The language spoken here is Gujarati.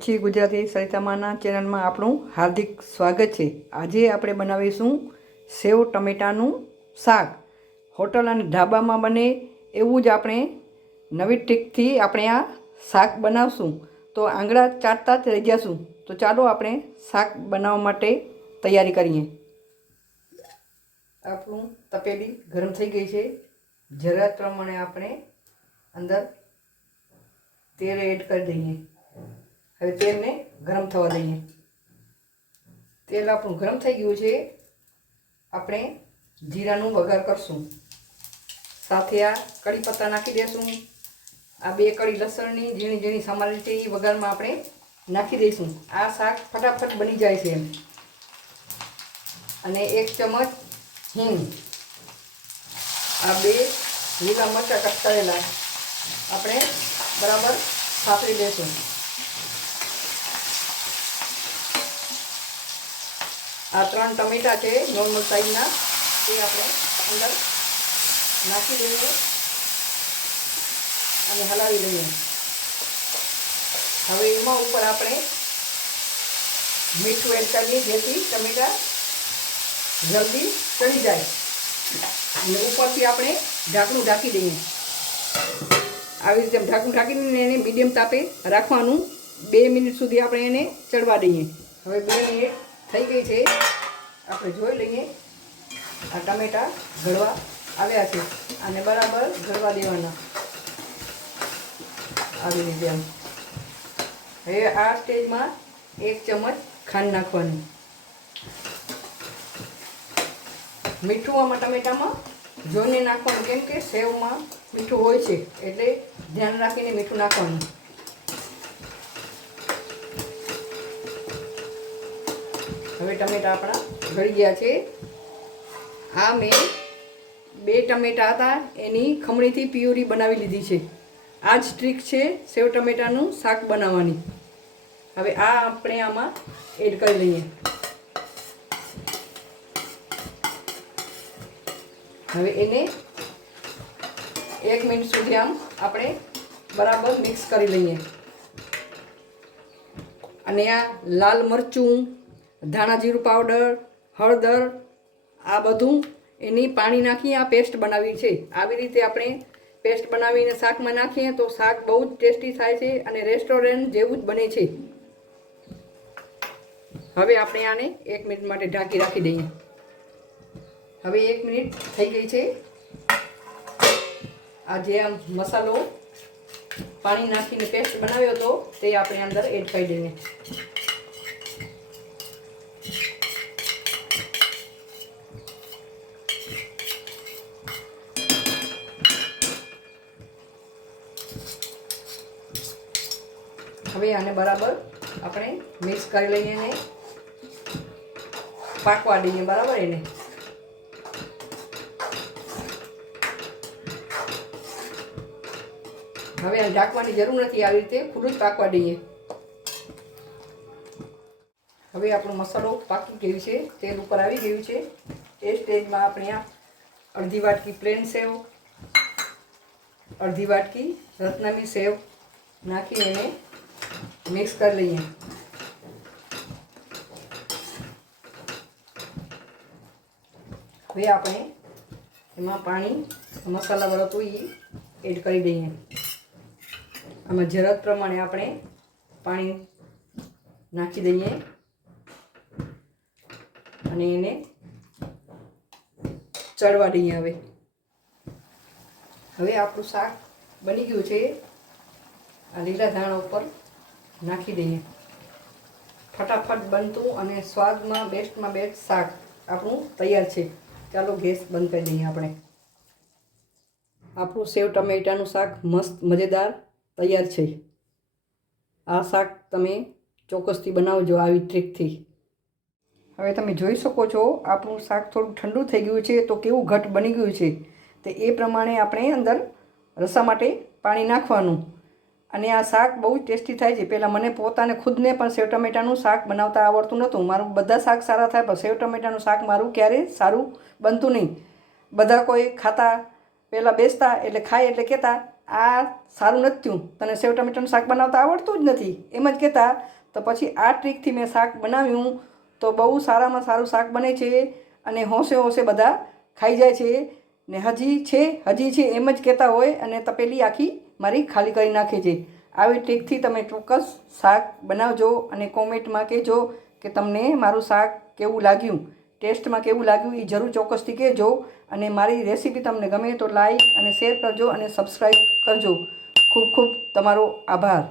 કચ્છી ગુજરાતી સરિતામાના ચેનલમાં આપણું હાર્દિક સ્વાગત છે. આજે આપણે બનાવીશું સેવ ટમેટાનું શાક. હોટલ અને ઢાબામાં બને એવું જ આપણે નવી ટ્રીકથી આપણે આ શાક બનાવશું. તો આંગળા ચાટતા જ રહી જશું. તો ચાલો આપણે શાક બનાવવા માટે તૈયારી કરીએ. આપણું તપેલી ગરમ થઈ ગઈ છે. જરૂરિયાત પ્રમાણે આપણે અંદર તેલ એડ કરી દઈએ. હવે તેલને ગરમ થવા દઈએ. તેલ આપણું ગરમ થઈ ગયું છે. આપણે જીરાનું વઘાર કરશું. સાથે આ કડી પત્તા નાખી દેશું. આ બે કડી લસણની ઝીણી ઝીણી સમારી છે એ વઘારમાં આપણે નાખી દઈશું. આ શાક ફટાફટ બની જાય છે અને એક ચમચ હિંગ. આ બે લીલા મરચાં કટ કરેલા. આપણે બરાબર સાતરી દેશું આ ત્રણ ટમેટા છે નોર્મલ સાઈઝના એ આપણે અંદર નાખી દઈએ અને હલાવી લઈએ હવે એમાં ઉપર આપણે મીઠું એડ કરીએ જેથી ટમેટા જલ્દી ચડી જાય. અને ઉપરથી આપણે ઢાંકણું ઢાંકી દઈએ. આવી રીતે ઢાંકણું ઢાંકીને એને મીડિયમ તાપે રાખવાનું. બે મિનિટ સુધી આપણે એને ચડવા દઈએ. હવે બે મિનિટ થઈ ગઈ છે. આપણે જોઈ લઈએ. આ ટમેટા ગળવા આવ્યા છે. અને બરાબર ગળવા દેવાના. આવી રીતે હવે આ સ્ટેજમાં એક ચમચ ખાંડ નાખવાની. મીઠું આમાં ટમેટામાં જોઈને નાખવાનું. કેમ કે સેવમાં મીઠું હોય છે. એટલે ધ્યાન રાખીને મીઠું નાખવાનું. હવે ટમેટા આપણા ગળી ગયા છે. આ મેં બે ટમેટા હતા, એની ખમણીથી પ્યુરી બનાવી લીધી છે. આ જ ટ્રીક છે સેવ ટમેટાનું શાક બનાવવાની. હવે આ આપણે આમાં એડ કરી લઈએ. હવે એને એક મિનિટ સુધી આમ આપણે બરાબર મિક્સ કરી લઈએ. અને આ લાલ મરચું ધાણા જીરું પાવડર, હળદર, આ બધું એની પાણી નાખી આ પેસ્ટ બનાવી છે. આવી રીતે આપણે પેસ્ટ બનાવીને શાકમાં નાખીએ તો શાક બહુ જ ટેસ્ટી થાય છે અને રેસ્ટોરન્ટ જેવું જ બને છે. હવે આપણે આને એક મિનિટ માટે ઢાંકી રાખી દઈએ. હવે એક મિનિટ થઈ ગઈ છે. આ જે આમ મસાલો પાણી નાખીને પેસ્ટ બનાવ્યો હતો તે આપણે અંદર એડ કરી દઈએ. હવે આને બરાબર આપણે મિક્સ કરી લઈએ ને પાકવા દઈએ, બરાબર એને? હવે આ ઢાંકવાની જરૂર નથી આવી રીતે ખુલ્લું જ પાકવા દઈએ. હવે આપણો મસાલો પાકી ગયો છે, તેલ ઉપર આવી ગયું છે. એ સ્ટેજમાં આપણે આ અડધી વાટકી પ્લેન સેવ, અડધી વાટકી રત્નાની સેવ નાખી એને મિક્સ કરી લઈએ હવે આપણે એમાં પાણી મસાલાવાળો તો એ એડ કરી દઈએ. આમાં જરૂરત પ્રમાણે આપણે પાણી નાખી દઈએ. અને એને ચડવા દઈએ હવે. હવે આપણું શાક બની ગયું છે આ લીલા ધાણા ઉપર. નાખી દઈએ. ફટાફટ બનતું અને સ્વાદમાં બેસ્ટમાં બેસ્ટ શાક આપણું તૈયાર છે. ચાલો ગેસ બંધ કરી દઈએ આપણે. આપણું સેવ ટમેટાનું શાક મસ્ત મજેદાર તૈયાર છે. આ શાક તમે ચોક્કસથી બનાવજો આવી ટ્રીકથી. હવે તમે જોઈ શકો છો આપણું શાક થોડું ઠંડુ થઈ ગયું છે તો કેવું ઘટ બની ગયું છે. તો એ પ્રમાણે આપણે અંદર રસા માટે પાણી નાખવાનું. અને આ શાક બહુ જ ટેસ્ટી થાય છે. પહેલાં મને પોતાને ખુદને પણ સેવ ટમેટાનું શાક બનાવતા આવડતું નહોતું. મારું બધા શાક સારા થાય, પણ સેવ ટમેટાનું શાક મારું ક્યારેય સારું બનતું નહીં. બધા કોઈ ખાતા, પહેલાં બેસતા એટલે ખાય એટલે કહેતા, આ સારું નથી થયું. તને સેવ ટમેટાનું શાક બનાવતા આવડતું જ નથી. એમ જ કહેતા. તો પછી આ ટ્રીકથી મેં શાક બનાવ્યું. તો બહુ સારામાં સારું શાક બને છે અને હોંશે હોંશે બધા ખાઈ જાય છે. ને હજી છે હજી છે એમ જ કહેતા હોય અને તપેલી આખી મારી ખાલી કરી નાખે છે. આવી ટ્રીકથી તમે ચોક્કસ શાક બનાવજો અને કોમેન્ટમાં કહેજો કે તમને મારું શાક કેવું લાગ્યું. ટેસ્ટમાં કેવું લાગ્યું એ જરૂર ચોક્કસથી કહેજો અને મારી રેસીપી તમને ગમે તો લાઈક અને શેર કરજો અને સબસ્ક્રાઈબ કરજો. ખૂબ ખૂબ તમારો આભાર.